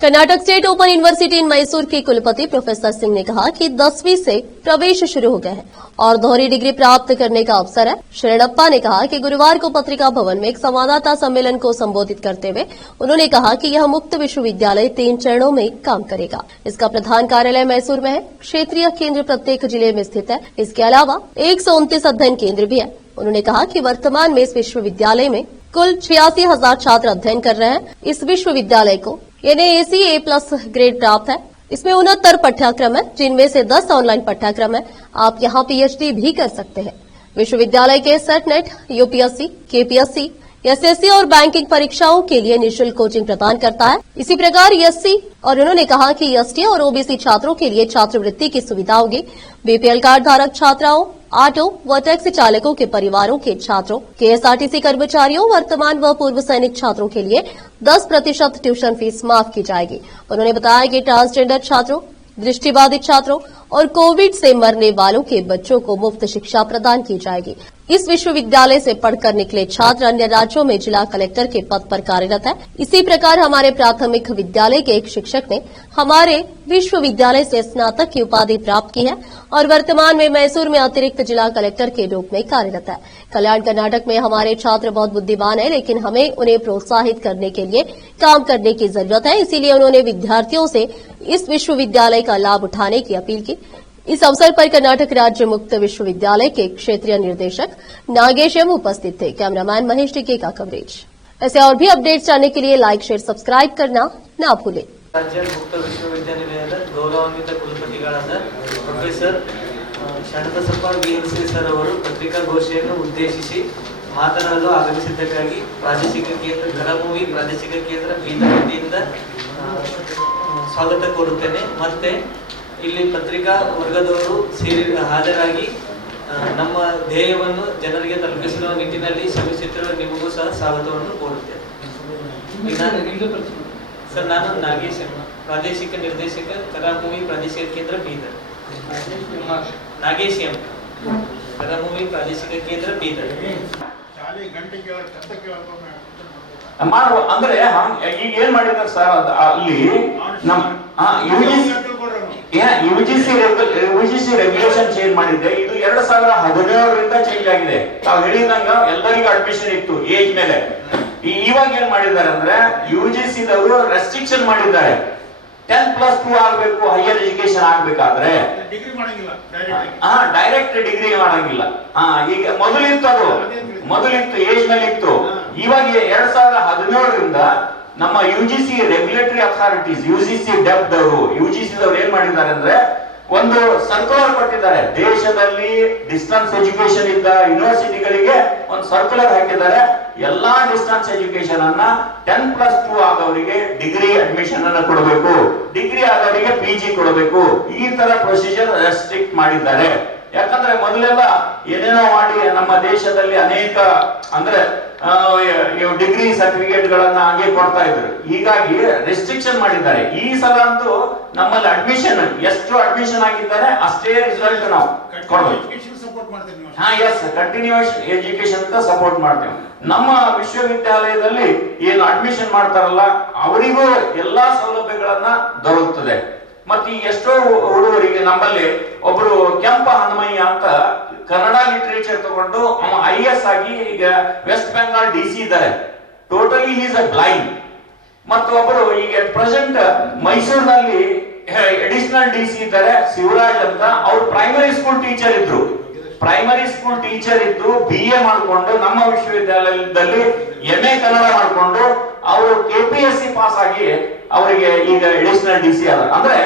Karnataka state open university इन मैसूर के कुलपति professor Singh ने कहा कि 10वीं से प्रवेश शुरू हो गए हैं और दोहरी डिग्री प्राप्त करने का अवसर है। शरणप्पा ने कहा कि गुरुवार को पत्रिका भवन में एक संवाददाता सम्मेलन को संबोधित करते हुए उन्होंने कहा कि यह मुक्त विश्वविद्यालय 3 चरणों में काम करेगा। इसका प्रधान कार्यालय मैसूर में है। क्षेत्रीय केंद्र प्रत्येक जिले में स्थित है। इसके अलावा 129 अध्ययन केंद्र भी है। उन्होंने कहा कि वर्तमान में इस विश्वविद्यालय में कुल 86,000 छात्र अध्ययन कर रहे हैं। इस विश्वविद्यालय को NAAC A+ ग्रेड प्राप्त है। इसमें 69 पाठ्यक्रम है, जिनमें से 10 ऑनलाइन पाठ्यक्रम है। आप यहां PhD भी कर सकते हैं। विश्वविद्यालय के set net, UPSC, KPSC, SSC और बैंकिंग परीक्षाओं के लिए निःशुल्क कोचिंग प्रदान करता है। इसी प्रकार SC और उन्होंने कहा कि ST और OBC छात्रों के लिए छात्रवृत्ति की सुविधा होगी। BPL कार्ड धारक छात्राओं, ऑटो व टैक्सी चालकों के परिवारों के छात्रों, KSRTC कर्मचारियों, वर्तमान व पूर्व सैनिक छात्रों के लिए 10% ट्यूशन फीस माफ की जाएगी। उन्होंने बताया कि ट्रांसजेंडर छात्रों, दृष्टिबाधित छात्रों और कोविड से मरने वालों के बच्चों को मुफ्त शिक्षा प्रदान की जाएगी। इस विश्वविद्यालय से पढ़कर निकले छात्र अन्य राज्यों में जिला कलेक्टर के पद पर कार्यरत है। इसी प्रकार हमारे प्राथमिक विद्यालय के एक शिक्षक ने हमारे विश्वविद्यालय से स्नातक की उपाधि प्राप्त की है और वर्तमान में मैसूर में अतिरिक्त जिला कलेक्टर के रूप में कार्यरत है। कल्याण कर्नाटक में हमारे छात्र बहुत बुद्धिमान है, लेकिन हमें उन्हें प्रोत्साहित करने के लिए काम करने की जरूरत है। इसीलिए उन्होंने विद्यार्थियों से इस विश्वविद्यालय का लाभ उठाने की अपील की। इस अवसर पर कर्नाटक राज्य मुक्त विश्वविद्यालय के क्षेत्रीय निदेशक नागेश एम उपस्थित थे। कैमरामैन महेश टिके का कवरेज। ऐसे और भी अपडेट्स जानने के लिए लाइक, शेयर, सब्सक्राइब करना ना भूलें। राज्य मुक्त विश्वविद्यालयದ ಗೌರವಾನ್ವಿತ ಕುಲಪತಿಗಳಾದ ಪ್ರೊಫೆಸರ್ ಶರಣಬಸಪ್ಪ VLC ಸರ್ ಅವರು ಪತ್ರಿಕಾಗೋಷ್ಠಿಯನ್ನು ಉದ್ದೇಶಿಸಿ ಮಾತನಾಡಲು ಆಗಮಿಸಿದ್ದಕ್ಕಾಗಿ ಪ್ರಾದೇಶಿಕ ಕೇಂದ್ರ ಕರಾಮೂವಿ ಪ್ರಾದೇಶಿಕ ಕೇಂದ್ರ ಬೀದರ್ ವತಿಯಿಂದ ಸ್ವಾಗತ ಕೋರುತ್ತೇನೆ। ಮತ್ತೆ ಇಲ್ಲಿ ಪತ್ರಿಕಾ ವರ್ಗದವರು ಹಾಜರಾಗಿ ನಮ್ಮ ಧ್ಯೇಯವನ್ನು ಜನರಿಗೆ ತಲುಪಿಸುವ ನಿಟ್ಟಿನಲ್ಲಿ ಶ್ರಮಿಸುತ್ತಿರುವ ನಿಮಗೂ ಸಹ ಸ್ವಾಗತವನ್ನು ಕೋರುತ್ತೇನೆ। ಸರ್, ನಾನು ನಾಗೇಶ್ ಪ್ರಾದೇಶಿಕ ನಿರ್ದೇಶಕ ಕರಾಮೂವಿ ಪ್ರಾದೇಶಿಕ ಕೇಂದ್ರ ಬೀದರ್। ನಾಗೇಶ್ ಎಂ, ಕರಾಮೂವಿ ಪ್ರಾದೇಶಿಕ ಕೇಂದ್ರ ಬೀದರ್। ಮಾಡುವ ಅಂದ್ರೆ ಈಗ ಏನ್ ಮಾಡಿದ್ದಾರೆ ಸರ್, ಅಲ್ಲಿ ನಮ್ಮ ಯುಜಿಸಿ ರೆಗ್ಯುಲೇಷನ್ ಚೇಂಜ್ ಮಾಡಿದ್ದೆ। ಇದು 2017ರಿಂದ ಚೇಂಜ್ ಆಗಿದೆ। ತಾವು ಹೇಳಿದಂಗ ಎಲ್ಲರಿಗೂ ಅಡ್ಮಿಷನ್ ಇತ್ತು ಏಜ್ ಮೇಲೆ। ಇವಾಗ ಏನ್ ಮಾಡಿದ್ದಾರೆ ಅಂದ್ರೆ ಯುಜಿಸಿದವರು ರೆಸ್ಟ್ರಿಕ್ಷನ್ ಮಾಡಿದ್ದಾರೆ। 10+2 ಆಗ್ಬೇಕು, ಹೈಯರ್ ಎಜುಕೇಶನ್ ಆಗ್ಬೇಕಾದ್ರೆ ಡೈರೆಕ್ಟ್ ಡಿಗ್ರಿ ಮಾಡಂಗಿಲ್ಲ। ಈಗ ಮೊದಲಿತ್ತು ಏಜ್ ಮೇಲೆ ಇತ್ತು। ಇವಾಗ 2017ರಿಂದ ನಮ್ಮ UGC regulatory authorities, UGC depth ಅವರು, ಯುಜಿಸಿದವರು ಏನ್ ಮಾಡಿದ್ದಾರೆ ಅಂದ್ರೆ ಒಂದು ಸರ್ಕ್ಯುಲರ್ ಕೊಟ್ಟಿದ್ದಾರೆ। ದೇಶದಲ್ಲಿ ಡಿಸ್ಟೆನ್ಸ್ ಎಜುಕೇಶನ್ ಇದ್ದ ಯೂನಿವರ್ಸಿಟಿಗಳಿಗೆ ಒಂದು ಸರ್ಕ್ಯುಲರ್ ಹಾಕಿದ್ದಾರೆ। ಎಲ್ಲಾ ಡಿಸ್ಟೆನ್ಸ್ ಎಜುಕೇಶನ್ ಅನ್ನ 10+2 ಆದವರಿಗೆ ಡಿಗ್ರಿ ಅಡ್ಮಿಷನ್ ಅನ್ನ ಕೊಡಬೇಕು, ಡಿಗ್ರಿ ಆದವರಿಗೆ PG ಕೊಡಬೇಕು। ಈ ತರ ಪ್ರೊಸೀಜರ್ ರೆಸ್ಟ್ರಿಕ್ಟ್ ಮಾಡಿದ್ದಾರೆ। ಯಾಕಂದ್ರೆ ಮೊದಲೆಲ್ಲ ಏನೇನೋ ಮಾಡಿ ನಮ್ಮ ದೇಶದಲ್ಲಿ ಅನೇಕ ಅಂದ್ರೆ ಡಿಗ್ರಿ ಸರ್ಟಿಫಿಕೇಟ್ ಗಳನ್ನ ಹಾಗೆ ಕೊಡ್ತಾ ಇದ್ರು। ಹೀಗಾಗಿ ರೆಸ್ಟ್ರಿಕ್ಷನ್ ಮಾಡಿದ್ದಾರೆ। ಈ ಸಲ ಅಂತೂ ನಮ್ಮಲ್ಲಿ ಅಡ್ಮಿಷನ್ ಎಷ್ಟು ಅಡ್ಮಿಷನ್ ಆಗಿದ್ದಾರೆ ಅಷ್ಟೇ ರಿಸಲ್ಟ್ ನಾವು ಕೊಡಬೇಕು। ಕಂಟಿನ್ಯೂಸ್ ಎಜುಕೇಶನ್ ಅಂತ ಸಪೋರ್ಟ್ ಮಾಡ್ತೇವೆ। ನಮ್ಮ ವಿಶ್ವವಿದ್ಯಾಲಯದಲ್ಲಿ ಏನು ಅಡ್ಮಿಷನ್ ಮಾಡ್ತಾರಲ್ಲ ಅವರಿಗೂ ಎಲ್ಲಾ ಸೌಲಭ್ಯಗಳನ್ನ ದೊರಕುತ್ತದೆ। ಮತ್ತೆ ಈ ಎಷ್ಟೋ ಹುಡುಗರಿಗೆ ನಮ್ಮಲ್ಲಿ ಒಬ್ರು ಕೆಂಪ ಹನುಮಯ್ಯ ಅಂತ ಕನ್ನಡ ಲಿಟರೇಚರ್ ತಗೊಂಡು IAS ಆಗಿ ಈಗ ವೆಸ್ಟ್ ಬೆಂಗಾಲ್ DC ಇದ್ದಾರೆ। Totally is a blind. ಮತ್ತು ಒಬ್ಬರು ಈಗ ಪ್ರೆಸೆಂಟ್ ಮೈಸೂರಿನಲ್ಲಿ ಅಡಿಷನಲ್ DC ಇದ್ದಾರೆ, ಶಿವರಾಜ್ ಅಂತ। ಅವ್ರು ಪ್ರೈಮರಿ ಸ್ಕೂಲ್ ಟೀಚರ್ ಇದ್ರು। BA ಮಾಡಿಕೊಂಡು ನಮ್ಮ ವಿಶ್ವವಿದ್ಯಾಲಯದಲ್ಲಿ MA ಕನ್ನಡ ಮಾಡಿಕೊಂಡು ಅವರು KPSC ಪಾಸ್ ಆಗಿ ಅವರಿಗೆ ಈಗ ಅಡಿಷನಲ್ DC ಆದ। ಅಂದ್ರೆ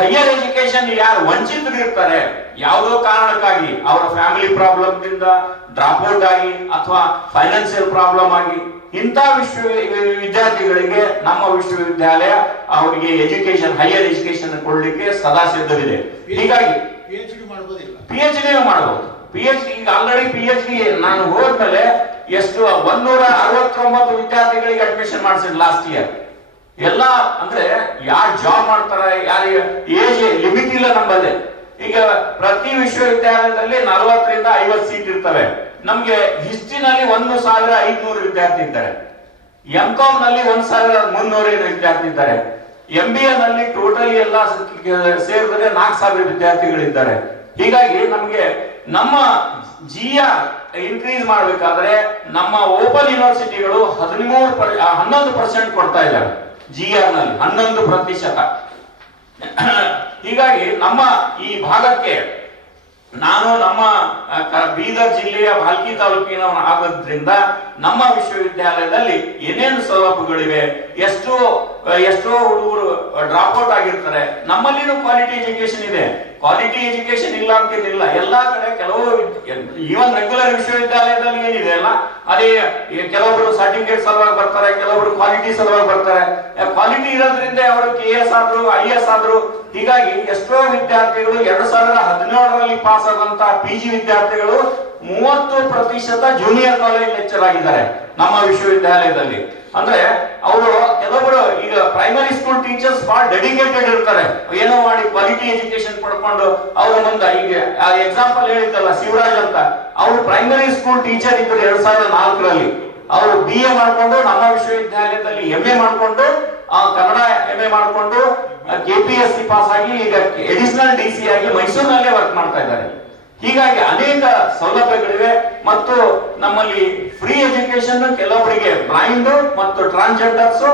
ಹೈಯರ್ ಎಜುಕೇಶನ್ ಯಾರು ವಂಚಿತರಿರ್ತಾರೆ, ಯಾವುದೋ ಕಾರಣಕ್ಕಾಗಿ ಅವರ ಫ್ಯಾಮಿಲಿ ಪ್ರಾಬ್ಲಮ್ ದಿಂದ ಡ್ರಾಪ್ ಔಟ್ ಆಗಿ ಅಥವಾ ಫೈನಾನ್ಸಿಯಲ್ ಪ್ರಾಬ್ಲಮ್ ಆಗಿ ಇಂಥ ವಿದ್ಯಾರ್ಥಿಗಳಿಗೆ ನಮ್ಮ ವಿಶ್ವವಿದ್ಯಾಲಯ ಅವರಿಗೆ ಎಜುಕೇಶನ್, ಹೈಯರ್ ಎಜುಕೇಶನ್ ಕೊಡ್ಲಿಕ್ಕೆ ಸದಾ ಸಿದ್ಧವಿದೆ। ಹೀಗಾಗಿ PhD ಮಾಡಬಹುದು। ಈಗ ಆಲ್ರೆಡಿ PhD ನಾನು ಹೋದ್ಮೇಲೆ ಎಷ್ಟು 169 ವಿದ್ಯಾರ್ಥಿಗಳಿಗೆ ಅಡ್ಮಿಷನ್ ಮಾಡಿಸಿದ್ ಲಾಸ್ಟ್ ಇಯರ್। ಎಲ್ಲ ಅಂದ್ರೆ ಯಾರು ಜಾಬ್ ಮಾಡ್ತಾರೆ, ಯಾರು ಏಜ್ ಲಿಮಿಟ್ ಇಲ್ಲ ನಮ್ಮಲ್ಲಿ। ಈಗ ಪ್ರತಿ ವಿಶ್ವವಿದ್ಯಾಲಯದಲ್ಲಿ 40ರಿಂದ 50 ಸೀಟ್ ಇರ್ತವೆ। ನಮ್ಗೆ ಹಿಸ್ಟ್ರಿನಲ್ಲಿ 1500 ವಿದ್ಯಾರ್ಥಿ ಇದ್ದಾರೆ, MCOM ನಲ್ಲಿ 1300 ವಿದ್ಯಾರ್ಥಿ ಇದ್ದಾರೆ। MBA ನಲ್ಲಿ ಟೋಟಲಿ ಎಲ್ಲ ಸೇರಿದ್ರೆ 4,000 ವಿದ್ಯಾರ್ಥಿಗಳಿದ್ದಾರೆ. ಹೀಗಾಗಿ ನಮಗೆ ನಮ್ಮ ಇನ್ಕ್ರೀಸ್ ಮಾಡಬೇಕಾದ್ರೆ ನಮ್ಮ ಓಪನ್ ಯೂನಿವರ್ಸಿಟಿಗಳು 11% ಕೊಡ್ತಾ ಇದ್ದಾರೆ. GR ನಲ್ಲಿ 11%. ಹೀಗಾಗಿ ನಮ್ಮ ಈ ಭಾಗಕ್ಕೆ ನಾನು ನಮ್ಮ ಬೀದರ್ ಜಿಲ್ಲೆಯ ಭಾಲ್ಕಿ ತಾಲೂಕಿನ ಆಗೋದ್ರಿಂದ ನಮ್ಮ ವಿಶ್ವವಿದ್ಯಾಲಯದಲ್ಲಿ ಏನೇನು ಸೌಲಭ್ಯಗಳಿವೆ, ಎಷ್ಟೋ ಹುಡುಗರು ಡ್ರಾಪ್ ಔಟ್ ಆಗಿರ್ತಾರೆ. ನಮ್ಮಲ್ಲಿನೂ ಕ್ವಾಲಿಟಿ ಎಜುಕೇಶನ್ ಇದೆ. ಕ್ವಾಲಿಟಿ ಎಜುಕೇಶನ್ ಇಲ್ಲ ಅಂತೇನಿಲ್ಲ. ಎಲ್ಲಾ ಕಡೆ ಕೆಲವು ಈವನ್ ರೆಗ್ಯುಲರ್ ವಿಶ್ವವಿದ್ಯಾಲಯದಲ್ಲಿ ಏನಿದೆ ಅಲ್ಲ, ಅದೇ ಕೆಲವೊಬ್ರು ಸರ್ಟಿಫಿಕೇಟ್ ಸಲುವಾಗಿ ಬರ್ತಾರೆ, ಕೆಲವೊಬ್ರು ಕ್ವಾಲಿಟಿ ಸಲುವಾಗಿ ಬರ್ತಾರೆ. ಕ್ವಾಲಿಟಿ ಇರೋದ್ರಿಂದ ಅವರು KS ಆದ್ರು, IS ಆದ್ರು. ಹೀಗಾಗಿ ಎಷ್ಟೋ ವಿದ್ಯಾರ್ಥಿಗಳು 2017ರಲ್ಲಿ ಪಾಸ್ ಆದಂತ PG ವಿದ್ಯಾರ್ಥಿಗಳು 30% ಜೂನಿಯರ್ ಕಾಲೇಜ್ ಲೆಕ್ಚರ್ ಆಗಿದ್ದಾರೆ ನಮ್ಮ ವಿಶ್ವವಿದ್ಯಾಲಯದಲ್ಲಿ. ಅಂದ್ರೆ ಅವರು ಕೆಲವರು ಈಗ ಪ್ರೈಮರಿ ಸ್ಕೂಲ್ ಟೀಚರ್ಸ್ ಬಹಳ ಡೆಡಿಕೇಟೆಡ್ ಇರ್ತಾರೆ. ಏನೋ ಮಾಡಿ ಕ್ವಾಲಿಟಿ ಎಜುಕೇಶನ್ ಪಡ್ಕೊಂಡು ಅವ್ರ ಮುಂದೆ, ಈಗ ಎಕ್ಸಾಂಪಲ್ ಹೇಳಿದ್ದಲ್ಲ ಶಿವರಾಜ್ ಅಂತ, ಅವರು ಪ್ರೈಮರಿ ಸ್ಕೂಲ್ ಟೀಚರ್ ಇದ್ರು 2004ರಲ್ಲಿ. ಅವರು BA ಮಾಡ್ಕೊಂಡು ನಮ್ಮ ವಿಶ್ವವಿದ್ಯಾಲಯದಲ್ಲಿ MA ಮಾಡ್ಕೊಂಡು, ಕನ್ನಡ MA ಮಾಡ್ಕೊಂಡು KPSC ಪಾಸ್ ಆಗಿ ಈಗ ಅಡಿಷನಲ್ DC ಆಗಿ ಮೈಸೂರಿನಲ್ಲೇ ವರ್ಕ್ ಮಾಡ್ತಾ ಇದ್ದಾರೆ. ಹೀಗಾಗಿ ಅನೇಕ ಸೌಲಭ್ಯಗಳಿವೆ. ಮತ್ತು ನಮ್ಮಲ್ಲಿ ಫ್ರೀ ಎಜುಕೇಶನ್ ಕೆಲವರಿಗೆ ಬ್ಲೈಂಡ್ ಮತ್ತು ಟ್ರಾನ್ಸ್ಜೆಂಡರ್ಸ್